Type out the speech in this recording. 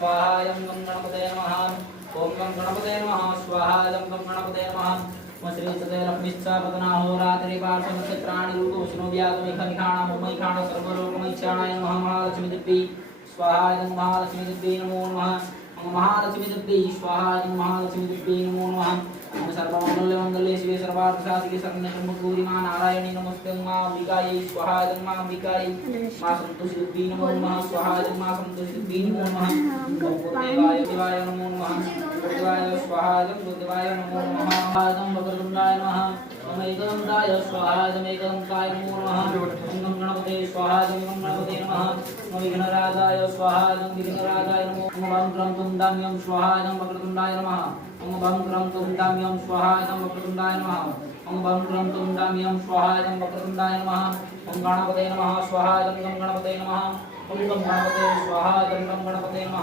स्वाहा यं गं गणपतये नमः ओम गं गणपतये नमः स्वाहा यं गं गणपतये नमः श्री सदैलक्ष्मीश्च पतनाहोरात्रि पार्श्वनक्षत्राणि रूपोष्णोद्यातमेखनिखाणां मैखाण सर्वलोकमैच्छाणाय नमः महालक्ष्मी देवी स्वाहा यं महालक्ष्मी देवी नमो नमः महालक्ष्मी देवी स्वाहा यं महालक्ष्मी देवी नमो नमः सर्वमंगल मंगले शिवे सर्वार्थसाधिके शरण्यत्र्यंबके मां नारायणी नमस्ते मां अंबिकायै स्वाहा यं मां अंबिकायै मां संतोषी देवी नमो नमः स्वाहा यं मां संतोषी देवी नमो नमः देवाय नमो नमः देवाय स्वाहा यं देवाय नमो नमः आदं भगवन्ताय नमः ओम एकदन्ताय स्वाहा यं एकदन्ताय नमो नमः ओम गणपते स्वाहा यं गणपते नमः ओम विघ्नराजाय स्वाहा यं विघ्नराजाय नमो ओम क्रम तुंडाम्यं स्वाहा यं वक्रतुंडाय नमः ओम बम क्रम तुंडाम्यं स्वाहा यं वक्रतुंडाय नमः ओम बम क्रम तुंडाम्यं स्वाहा यं वक्रतुंडाय नमः ओम गणपते नमः स्वाहा यं गणपते नमः ओम गणपते स्वाहा यं गणपते नमः।